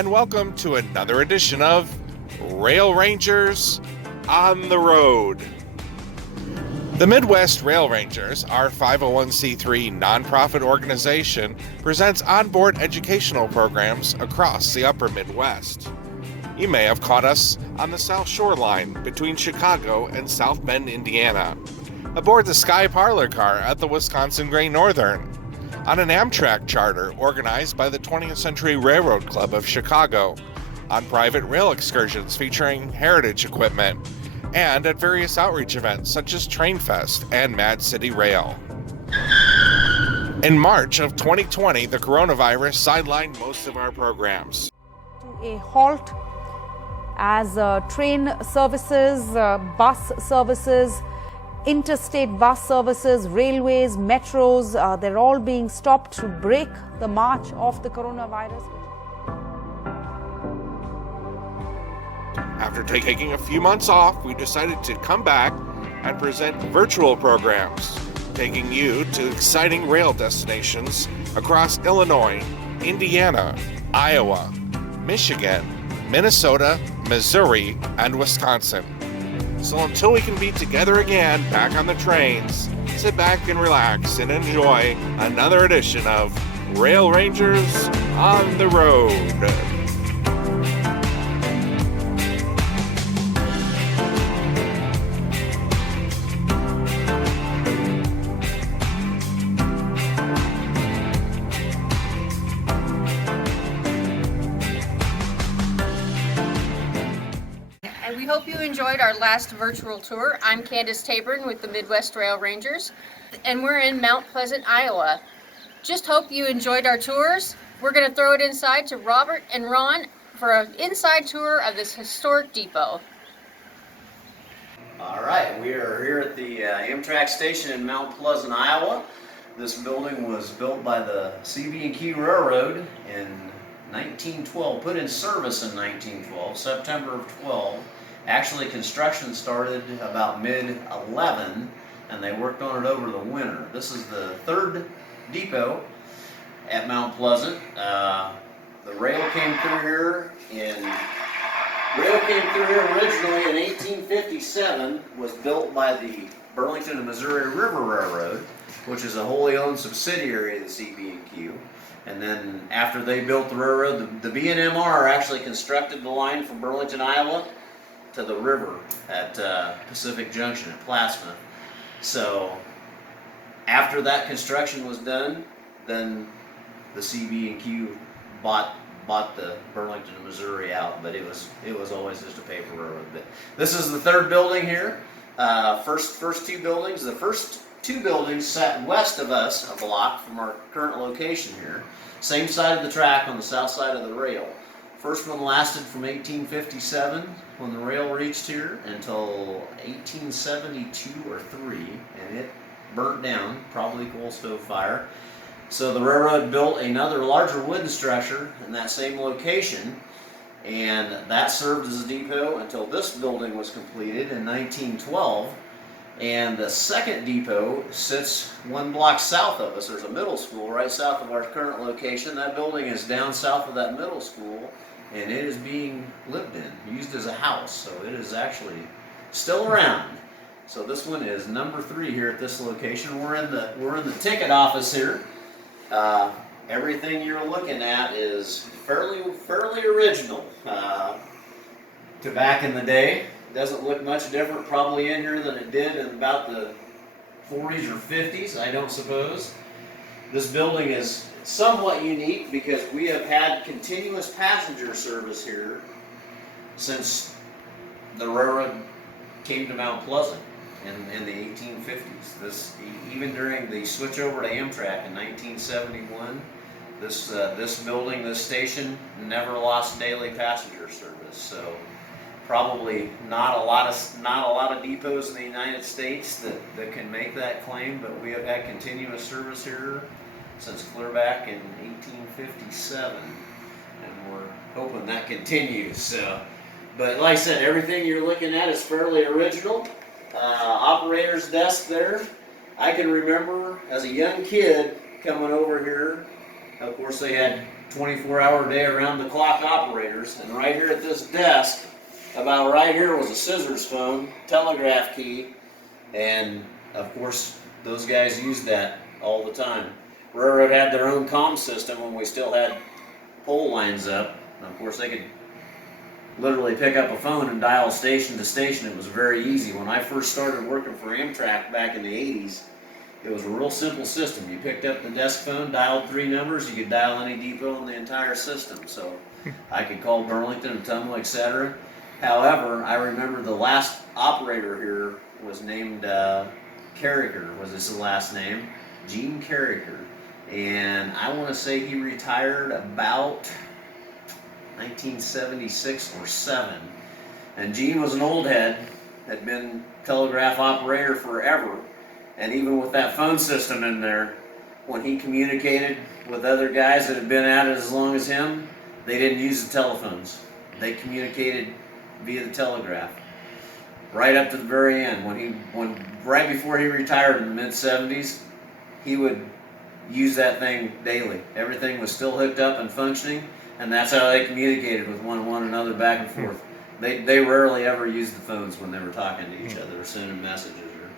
and welcome to another edition of Rail Rangers on the Road. The Midwest Rail Rangers, our 501c3 nonprofit organization, presents onboard educational programs across the upper Midwest. You may have caught us on the South Shore line between Chicago and South Bend, Indiana, aboard the Sky Parlor car at the Wisconsin Great Northern, on an Amtrak charter organized by the 20th Century Railroad Club of Chicago, on private rail excursions featuring heritage equipment, and at various outreach events such as Trainfest and Mad City Rail. In March of 2020, the coronavirus sidelined most of our programs. A halt as train services, bus services, interstate bus services, railways, metros, they're all being stopped to break the march of the coronavirus. After taking a few months off, we decided to come back and present virtual programs, taking you to exciting rail destinations across Illinois, Indiana, Iowa, Michigan, Minnesota, Missouri, and Wisconsin. So until we can be together again back on the trains, sit back and relax and enjoy another edition of Rail Rangers on the Road. We hope you enjoyed our last virtual tour. I'm Candace Tabern with the Midwest Rail Rangers, and we're in Mount Pleasant, Iowa. Just hope you enjoyed our tours. We're going to throw it inside to Robert and Ron for an inside tour of this historic depot. All right, we are here at the Amtrak station in Mount Pleasant, Iowa. This building was built by the CB&Q Railroad in 1912, put in service in 1912, September of 12. Actually, construction started about mid-11, and they worked on it over the winter. This is the third depot at Mount Pleasant. The rail came through here originally in 1857, was built by the Burlington and Missouri River Railroad, which is a wholly owned subsidiary of the CB&Q. And then after they built the railroad, the B&MR actually constructed the line from Burlington, Iowa to the river at Pacific Junction at Plattsmouth. So after that construction was done, then the CB&Q bought the Burlington, Missouri out, but it was always just a paper railroad. But this is the third building here. First two buildings. The first two buildings sat west of us, a block from our current location here. Same side of the track on the south side of the rail. First one lasted from 1857, when the rail reached here, until 1872 or 3, and it burnt down, probably coal stove fire. So the railroad built another larger wooden structure in that same location, and that served as a depot until this building was completed in 1912. And the second depot sits one block south of us. There's a middle school right south of our current location. That building is down south of that middle school, and it is being lived in, used as a house. So it is actually still around. So this one is number 3 here at this location. We're in the ticket office here. Everything you're looking at is fairly original to back in the day. Doesn't look much different probably in here than it did in about the 40s or 50s, I don't suppose. This building is somewhat unique because we have had continuous passenger service here since the railroad came to Mount Pleasant in the 1850s. Even during the switch over to Amtrak in 1971, this building, this station, never lost daily passenger service. So probably not a lot of depots in the United States that can make that claim, but we have had continuous service here since clear back in 1857, and we're hoping that continues. So, but like I said, everything you're looking at is fairly original. Operator's desk there. I can remember as a young kid coming over here. Of course, they had 24-hour day around the clock operators. And right here at this desk, about right here was a scissors phone, telegraph key, and of course those guys used that all the time. Railroad had their own comm system when we still had pole lines up. And of course they could literally pick up a phone and dial station to station. It was very easy. When I first started working for Amtrak back in the 80s, it was a real simple system. You picked up the desk phone, dialed 3 numbers, you could dial any depot in the entire system. So I could call Burlington, Ottumwa, etc. However, I remember the last operator here was named Carricker, was his last name, Gene Carricker. And I want to say he retired about 1976 or 7. And Gene was an old head, had been telegraph operator forever. And even with that phone system in there, when he communicated with other guys that had been at it as long as him, they didn't use the telephones. They communicated via the telegraph. Right up to the very end, right before he retired in the mid-70s, he would use that thing daily. Everything was still hooked up and functioning, and that's how they communicated with one another back and forth. They rarely ever used the phones when they were talking to each other or sending messages or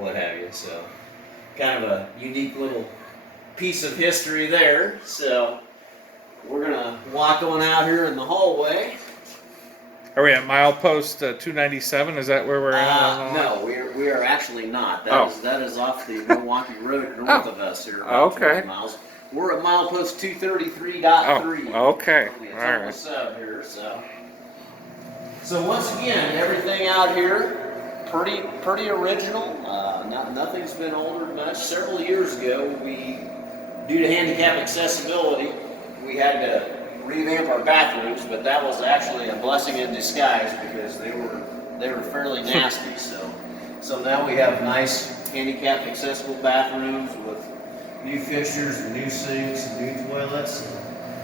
what have you. So kind of a unique little piece of history there. So we're gonna walk on out here in the hallway. Are we at milepost 297? Is that where we're at? No, we are actually not. That is off the Milwaukee Road north of us here. Okay. 20 miles. We're at milepost 233.3. Okay. It's All on the right. sub here, so once again, everything out here pretty original. Nothing's been altered much. Several years ago, due to handicap accessibility, we had to revamp our bathrooms, but that was actually a blessing in disguise because they were fairly nasty. So now we have nice handicap accessible bathrooms with new fixtures and new sinks and new toilets.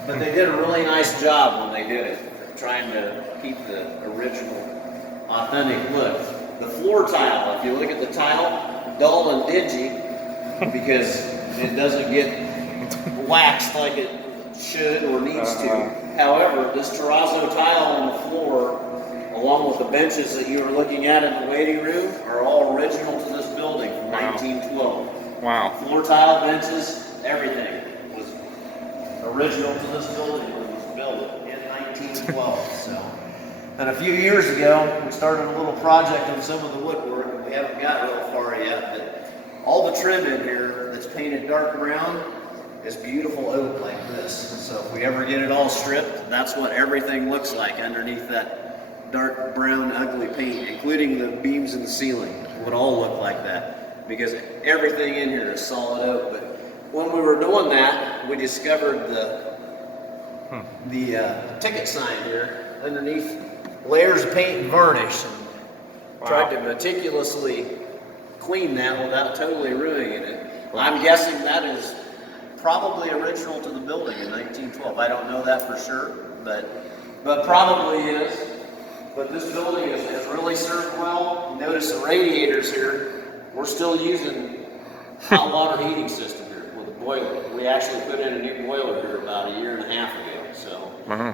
But they did a really nice job when they did it, trying to keep the original, authentic look. The floor tile, if you look at the tile, dull and dingy because it doesn't get waxed like it should or needs to. However, this terrazzo tile on the floor, along with the benches that you were looking at in the waiting room, are all original to this building from 1912. Wow. Floor tile, benches, everything was original to this building when it was built in 1912. So, and a few years ago, we started a little project on some of the woodwork, and we haven't got real far yet, but all the trim in here that's painted dark brown is beautiful oak like this. So if we ever get it all stripped, that's what everything looks like underneath that dark brown ugly paint, including the beams in the ceiling. It would all look like that because everything in here is solid oak. But when we were doing that, we discovered the ticket sign here underneath layers of paint and varnish, and tried to meticulously clean that without totally ruining it. I'm guessing that is probably original to the building in 1912. I don't know that for sure, but probably is. But this building has really served well. Notice the radiators here. We're still using hot water heating system here with a boiler. We actually put in a new boiler here about a year and a half ago.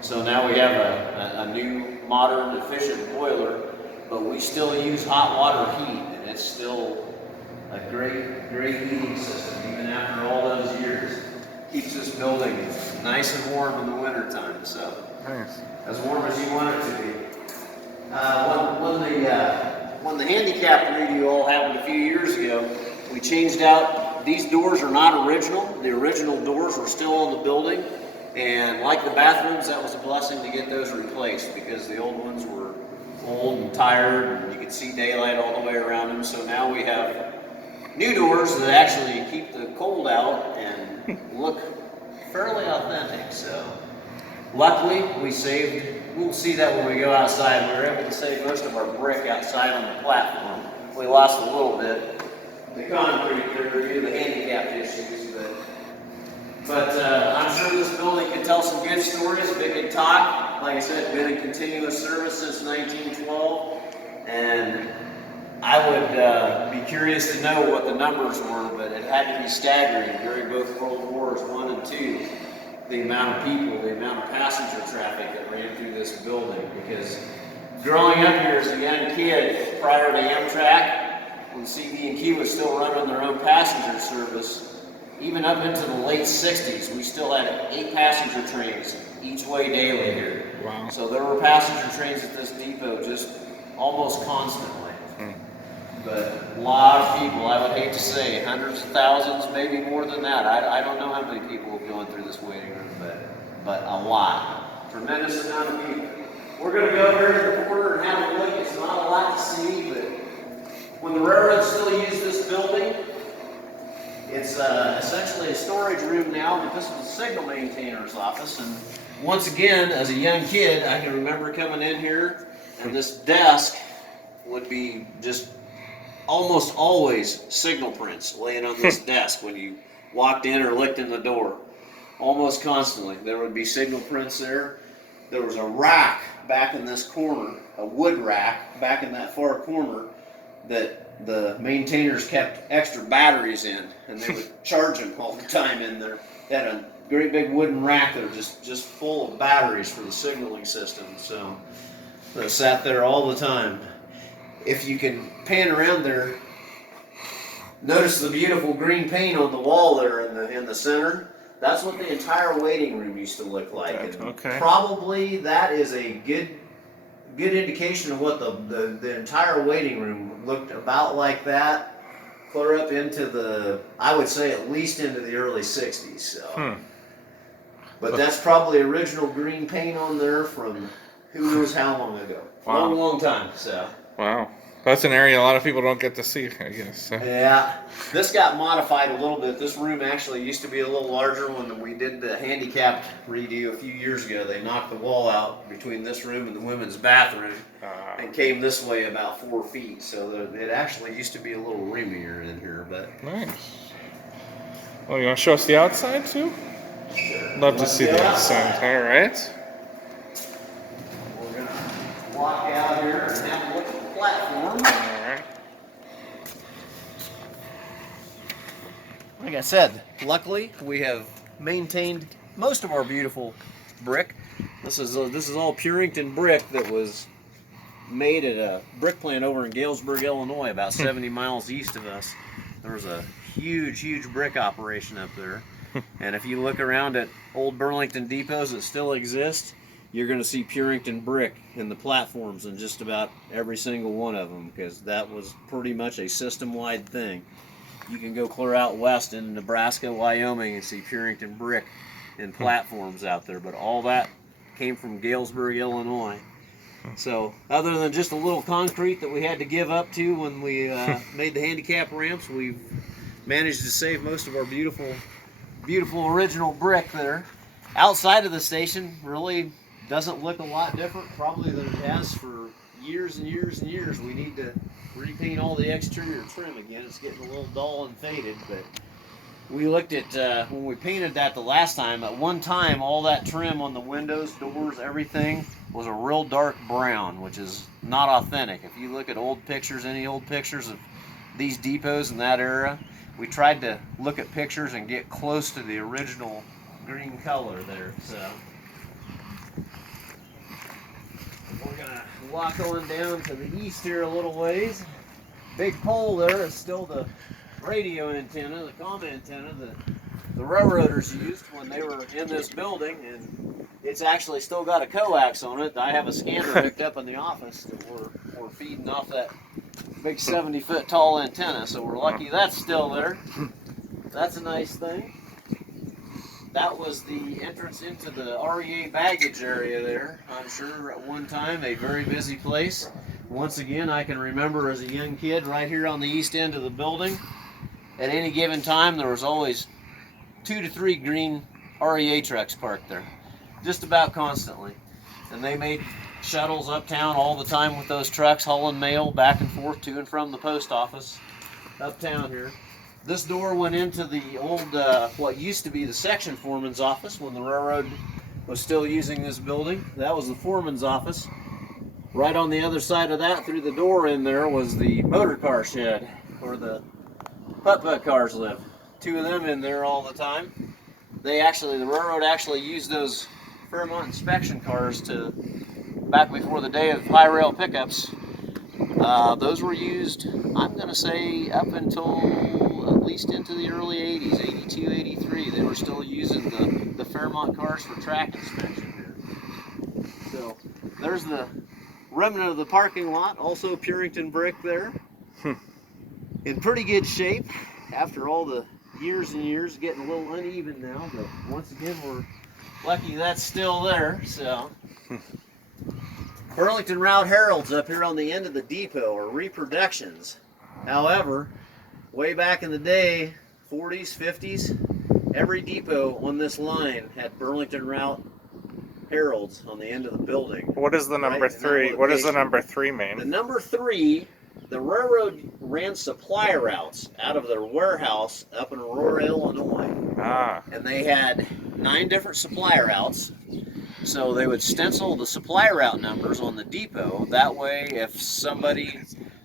So now we have a new, modern, efficient boiler, but we still use hot water heat, and it's still a great heating system, even after all those years. Keeps this building nice and warm in the wintertime, so Nice. as warm as you want it to be. When the handicap redo all happened a few years ago, we changed out, these doors are not original. The original doors were still on the building, and like the bathrooms, that was a blessing to get those replaced because the old ones were old and tired, and you could see daylight all the way around them. So now we have new doors that actually keep the cold out and look fairly authentic. So luckily we'll see that when we go outside. We were able to save most of our brick outside on the platform. We lost a little bit, the concrete due to the handicapped issues, but I'm sure this building can tell some good stories, big and talk. Like I said, been in continuous service since 1912, and I would be curious to know what the numbers were, but it had to be staggering during both World Wars I and II. the amount of people, the amount of passenger traffic that ran through this building. Because growing up here as a young kid, prior to Amtrak, when CB&Q was still running their own passenger service, even up into the late 60s, we still had 8 passenger trains each way daily here. Wow. So there were passenger trains at this depot just almost constantly. But a lot of people, I would hate to say, hundreds of thousands, maybe more than that. I don't know how many people have gone through this waiting room, but a lot. Tremendous amount of people. We're going to go over to the corner and have a look. It's not a lot to see, but when the railroad still used this building, it's essentially a storage room now, but this is the signal maintainer's office. And once again, as a young kid, I can remember coming in here, and this desk would be just almost always signal prints laying on this desk when you walked in or looked in the door. Almost constantly. There would be signal prints there. There was a rack back in this corner, a wood rack back in that far corner that the maintainers kept extra batteries in, and they would charge them all the time in there. They had a great big wooden rack that was just full of batteries for the signaling system. So they sat there all the time. If you can pan around there, notice the beautiful green paint on the wall there in the center. That's what the entire waiting room used to look like. And okay. Probably that is a good indication of what the entire waiting room looked about like that, clear up into the, I would say at least into the early 60s. So. But that's probably original green paint on there from who knows how long ago. Wow. Long time. So. Wow. That's an area a lot of people don't get to see, I guess. Yeah. This got modified a little bit. This room actually used to be a little larger when we did the handicapped redo a few years ago. They knocked the wall out between this room and the women's bathroom and came this way about 4 feet. So it actually used to be a little roomier in here. But nice. Well, you want to show us the outside too? Sure. Love to see the outside. All right. We're going to walk out here and have a look at the platform. All right. Like I said, luckily we have maintained most of our beautiful brick. This is all Purington brick that was made at a brick plant over in Galesburg, Illinois, about 70 miles east of us. There was a huge brick operation up there. And if you look around at old Burlington depots that still exist, you're going to see Purington brick in the platforms in just about every single one of them, because that was pretty much a system-wide thing. You can go clear out west in Nebraska, Wyoming, and see Purington brick in platforms out there, but all that came from Galesburg, Illinois. So other than just a little concrete that we had to give up to when we made the handicap ramps, we've managed to save most of our beautiful original brick there. Outside of the station really doesn't look a lot different probably than it has for years and years and years. We need to repaint all the exterior trim again. It's getting a little dull and faded, but we looked at when we painted that the last time. At one time, all that trim on the windows, doors, everything was a real dark brown, which is not authentic. If you look at old pictures, any old pictures of these depots in that era, we tried to look at pictures and get close to the original green color there. So we're gonna walk on down to the east here a little ways. Big pole there is still the radio antenna, the comm antenna that the railroaders used when they were in this building, and it's actually still got a coax on it. I have a scanner hooked up in the office that we're feeding off that big 70-foot tall antenna, so we're lucky that's still there. That's a nice thing. That was the entrance into the REA baggage area there. I'm sure at one time a very busy place. Once again, I can remember as a young kid right here on the east end of the building, at any given time there was always 2 to 3 green REA trucks parked there, just about constantly. And they made shuttles uptown all the time with those trucks hauling mail back and forth to and from the post office uptown here. This door went into the old, what used to be the section foreman's office when the railroad was still using this building. That was the foreman's office. Right on the other side of that, through the door in there, was the motor car shed where the putt-putt cars live. 2 of them in there all the time. the railroad actually used those Fairmont inspection cars back before the day of high rail pickups. Those were used, I'm going to say, up until at least into the early 80s, 82, 83. They were still using the Fairmont cars for track inspection here. So there's the remnant of the parking lot, also Purington brick there. In pretty good shape after all the years and years, getting a little uneven now, but once again we're lucky that's still there. So Burlington Route Heralds up here on the end of the depot are reproductions. However, way back in the day, 40s, 50s, every depot on this line had Burlington Route Heralds on the end of the building. What is the number 3? What does the number 3 mean? The number 3, the railroad ran supply routes out of their warehouse up in Aurora, Illinois. And they had 9 different supply routes. So they would stencil the supply route numbers on the depot. That way, if somebody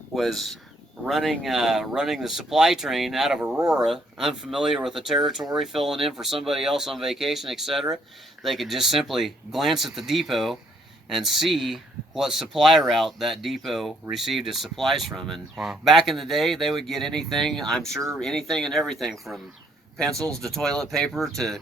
was running the supply train out of Aurora, unfamiliar with the territory, filling in for somebody else on vacation, etc., they could just simply glance at the depot and see what supply route that depot received its supplies from. And back in the day, they would get anything, I'm sure, anything and everything from pencils to toilet paper to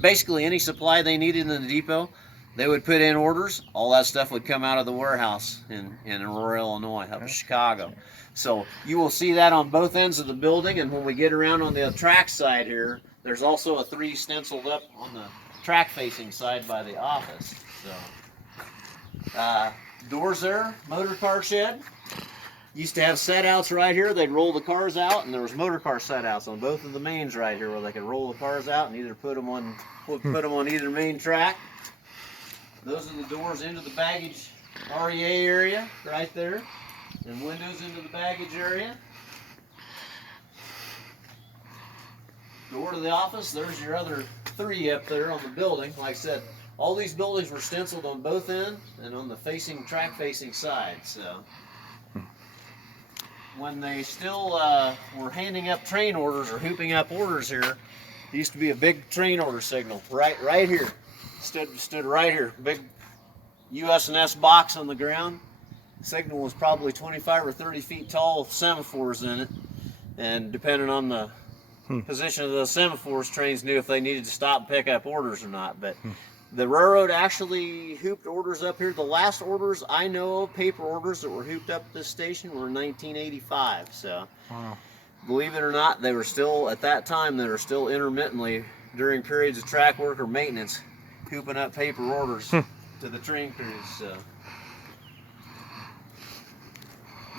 basically any supply they needed in the depot. They would put in orders. All that stuff would come out of the warehouse in Aurora, Illinois, up in Chicago. So you will see that on both ends of the building. And when we get around on the track side here, there's also a 3 stenciled up on the track-facing side by the office. So doors there, motor car shed. Used to have set-outs right here. They'd roll the cars out, and there was motor car set-outs on both of the mains right here, where they could roll the cars out and either put them on either main track. Those are the doors into the baggage REA area right there, and windows into the baggage area. Door to the office. There's your other 3 up there on the building. Like I said, all these buildings were stenciled on both ends and on the track-facing side. So when they still were handing up train orders or hooping up orders here, there used to be a big train order signal right here. Stood right here, big US&S box on the ground. Signal was probably 25 or 30 feet tall with semaphores in it, and depending on the position of those semaphores, trains knew if they needed to stop and pick up orders or not. But the railroad actually hooped orders up here. The last orders I know of, paper orders that were hooped up at this station, were in 1985. So believe it or not, they were still, at that time, they were still intermittently, during periods of track work or maintenance, hooping up paper orders to the train crews. So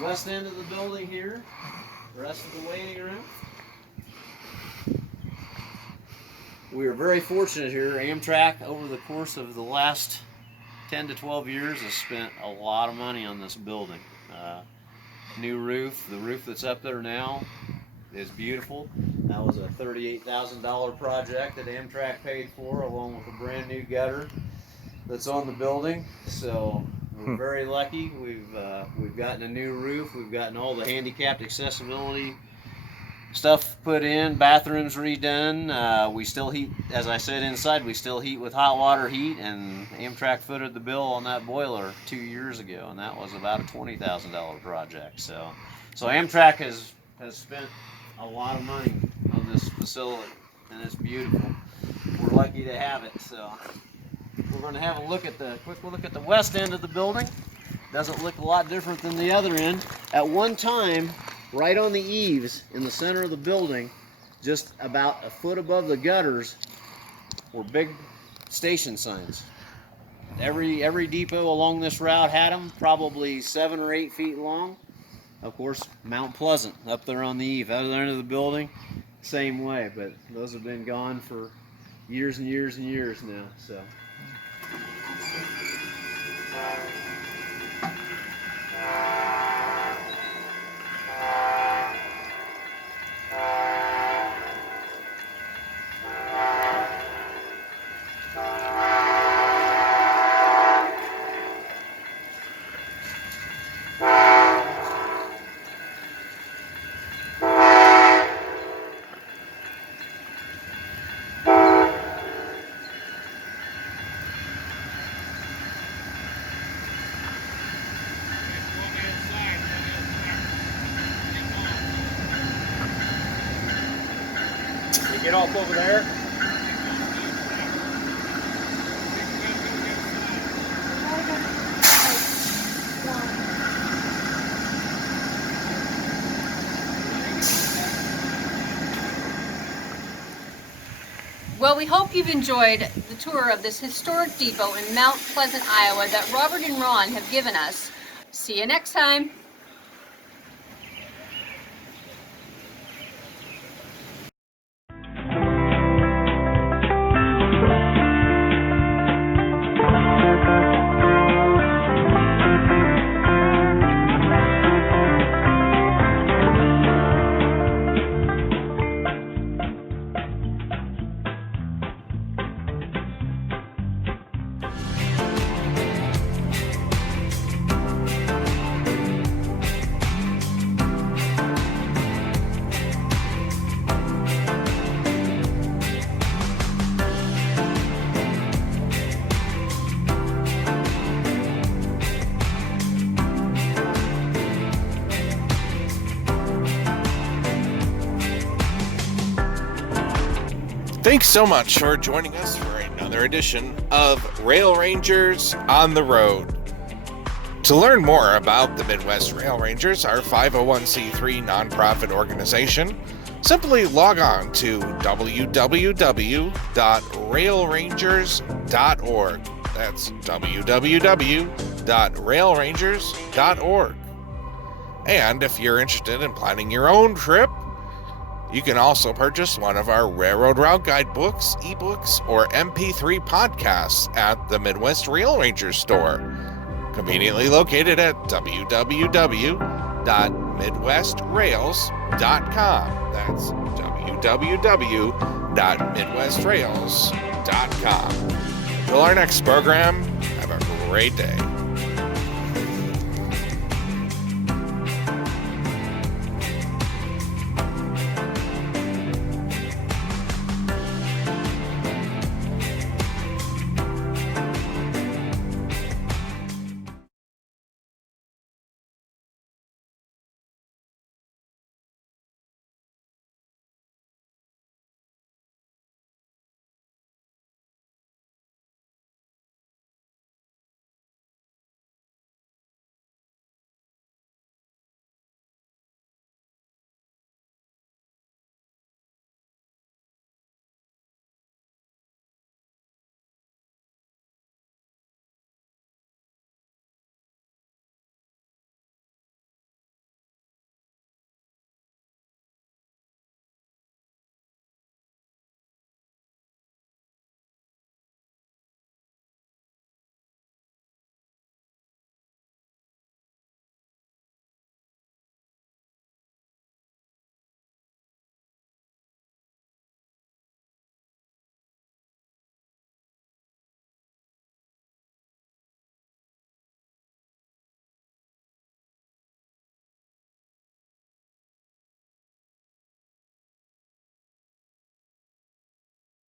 west end of the building here, the rest of the waiting room. We are very fortunate here. Amtrak, over the course of the last 10 to 12 years, has spent a lot of money on this building. New roof. The roof that's up there now is beautiful. That was a $38,000 project that Amtrak paid for, along with a brand new gutter that's on the building. So we're very lucky. We've gotten a new roof. We've gotten all the handicapped accessibility stuff put in, bathrooms redone. We still heat, as I said, inside. We still heat with hot water heat, and Amtrak footed the bill on that boiler 2 years ago, and that was about a $20,000 project. So Amtrak has spent a lot of money on this facility, and it's beautiful. We're lucky to have it. So we're going to have a quick look at the west end of the building. Doesn't look a lot different than the other end. At one time, right on the eaves in the center of the building, just about a foot above the gutters, were big station signs. Every depot along this route had them, probably 7 or 8 feet long. Of course, Mount Pleasant up there on the eve, other end of the building, same way. But those have been gone for years and years and years now. So. get off over there. Well, we hope you've enjoyed the tour of this historic depot in Mount Pleasant, Iowa that Robert and Ron have given us. See you next time. Thanks so much for joining us for another edition of Rail Rangers on the Road. To learn more about the Midwest Rail Rangers, our 501c3 nonprofit organization, simply log on to www.railrangers.org. That's www.railrangers.org. And if you're interested in planning your own trip, you can also purchase one of our Railroad Route Guide books, ebooks, or MP3 podcasts at the Midwest Rail Rangers store, conveniently located at www.midwestrails.com. That's www.midwestrails.com. Until our next program, have a great day.